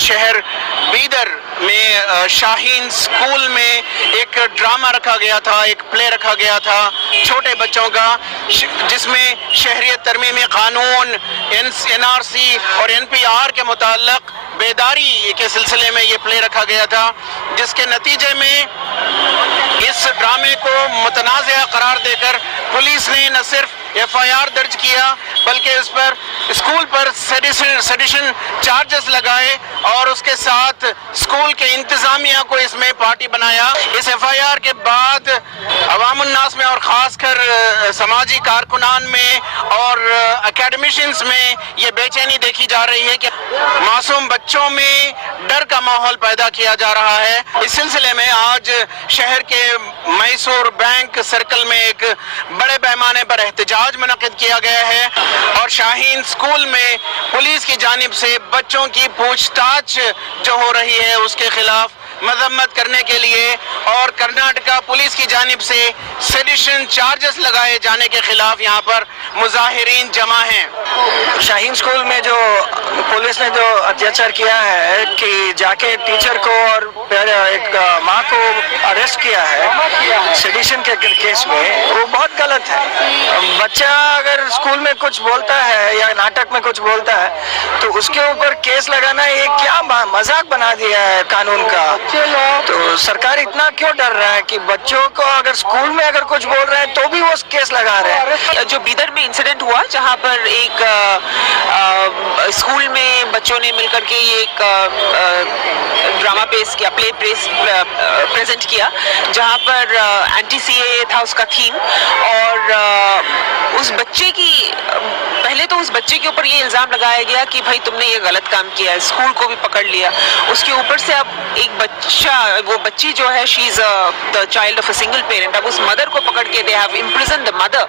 शहर बीदर में शाहीन स्कूल में एक ड्रामा रखा गया था, एक प्ले रखा गया था छोटे बच्चों का, जिसमें शहरियत तरमीमी कानून, NRC और NPR के मुताल्लिक बेदारी के सिलसिले में ये प्ले रखा गया था, जिसके नतीजे में इस ड्रामे को मुतनाज़िया करार देकर पुलिस ने न सिर्फ FIR दर्ज किया बल्कि इस पर स्कूल पर सेडिशन चार्जेस लगाए और उसके साथ स्कूल के इंतज़ामिया को इसमें पार्टी बनाया। इस FIR के बाद अवामुन्नास में और ख़ासकर समाजी कारकुनान में और एकेडमिशियंस में ये बेचैनी देखी जा रही है कि मासूम बच्चों में डर का माहौल पैदा किया जा रहा है। इस सिलसिले में आज शहर के मैसूर बैंक सर्कल में एक बड़े पैमाने पर एहतजाज मुनक़िद किया गया है और शाहीन स्कूल में पुलिस की जानिब से बच्चों की पूछताछ जो हो रही है उसके खिलाफ मजम्मत करने के लिए और कर्नाटका पुलिस की जानिब से सेडिशन चार्जेस लगाए जाने के खिलाफ यहाँ पर मुजाहिरीन जमा हैं। शाहीन स्कूल में जो पुलिस ने जो अत्याचार किया है कि जाके टीचर को और एक माँ को अरेस्ट किया है सेडिशन के केस में, वो बहुत गलत है। बच्चा अगर स्कूल में कुछ बोलता है या नाटक में कुछ बोलता है तो उसके ऊपर केस लगाना ये क्या मजाक बना दिया है कानून का। तो सरकार इतना क्यों डर रहा है कि बच्चों को अगर स्कूल में अगर कुछ बोल रहे हैं तो भी वो केस लगा रहे हैं। जो बीदर में इंसिडेंट हुआ जहां पर एक स्कूल में बच्चों ने मिलकर के ये एक ड्रामा पेश किया, प्ले प्रेजेंट किया, जहां पर एंटी-CAA था उसका थीम और उस बच्चे की पहले तो उस बच्चे के ऊपर ये इल्ज़ाम लगाया गया कि भाई तुमने ये गलत काम किया है, स्कूल को भी पकड़ लिया। उसके ऊपर से अब एक बच्चा, वो बच्ची जो है she is the child of a single parent, अब उस मदर को पकड़ के they have imprison the mother.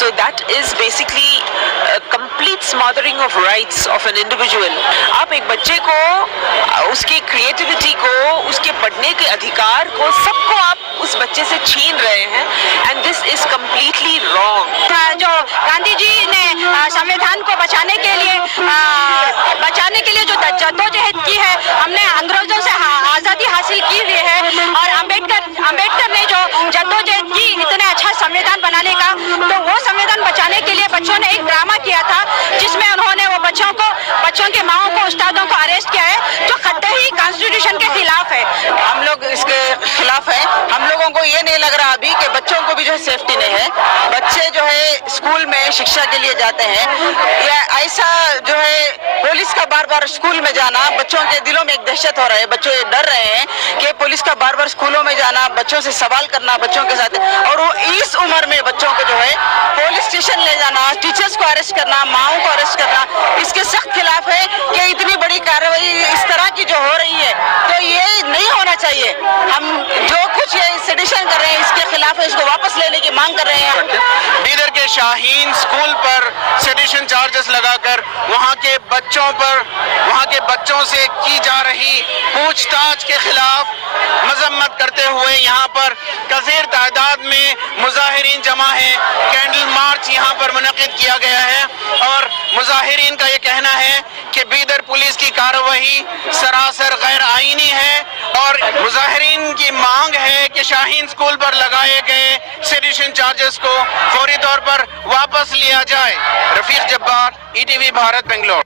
So that is basically complete smothering of rights of an individual. आप एक बच्चे को उसकी क्रिएटिविटी को, उसके पढ़ने के अधिकार को, सबको आप उस बच्चे से छीन रहे हैं and this is completely wrong. जो गांधी जी ने संविधान को बचाने के लिए जो जद्दोजहद की है, हमने अंग्रेजों से आज़ादी हासिल की हुई है और अम्बेडकर ने जो जद्दोजहद की इतना अच्छा संविधान बनाने का, तो वो संविधान बचाने के लिए बच्चों ने एक ड्रामा किया था जिसमें उन्होंने वो बच्चों के माओं को, उस्तादों को अरेस्ट किया है, जो कतई कॉन्स्टिट्यूशन के खिलाफ है। हम लोग इसके खिलाफ हैं। हम लोगों को ये नहीं लग रहा अभी कि बच्चों को भी जो है सेफ्टी नहीं है। बच्चे जो है स्कूल में शिक्षा के लिए जाते हैं, या ऐसा जो है पुलिस का बार बार स्कूल में जाना, बच्चों के दिलों में एक दहशत हो रहा है, बच्चे डर रहे हैं कि पुलिस का बार बार स्कूलों में जाना, बच्चों से सवाल करना बच्चों के साथ, और वो इस उम्र में बच्चों को जो है पुलिस स्टेशन ले जाना, टीचर्स को अरेस्ट करना, माओं को अरेस्ट करना, इसके सख्त खिलाफ है कि इतनी बड़ी कार्रवाई इस तरह की जो हो रही है तो ये नहीं होना चाहिए। हम जो कुछ ये सेडिशन कर रहे हैं इसके खिलाफ है, इसको वापस लेने की मांग कर रहे हैं। बीदर के शाहीन स्कूल पर सेडिशन चार्जेस लगाकर वहां के बच्चों से की जा रही पूछताछ के खिलाफ मजम्मत करते हुए यहाँ पर कसीर तादाद में मुजाहिरीन जमा हैं। कैंडल मार्च यहाँ पर मुनक़िद किया गया है और मुजाहिरीन का ये कहना है कि बीदर पुलिस की कार्रवाई सरासर गैर आईनी है और मुजाहिरीन की मांग है कि शाहीन स्कूल पर लगाए गए सेडिशन चार्जेस को फौरी तौर पर वापस लिया जाए। रफीक जब्बार, ETV भारत, बेंगलोर।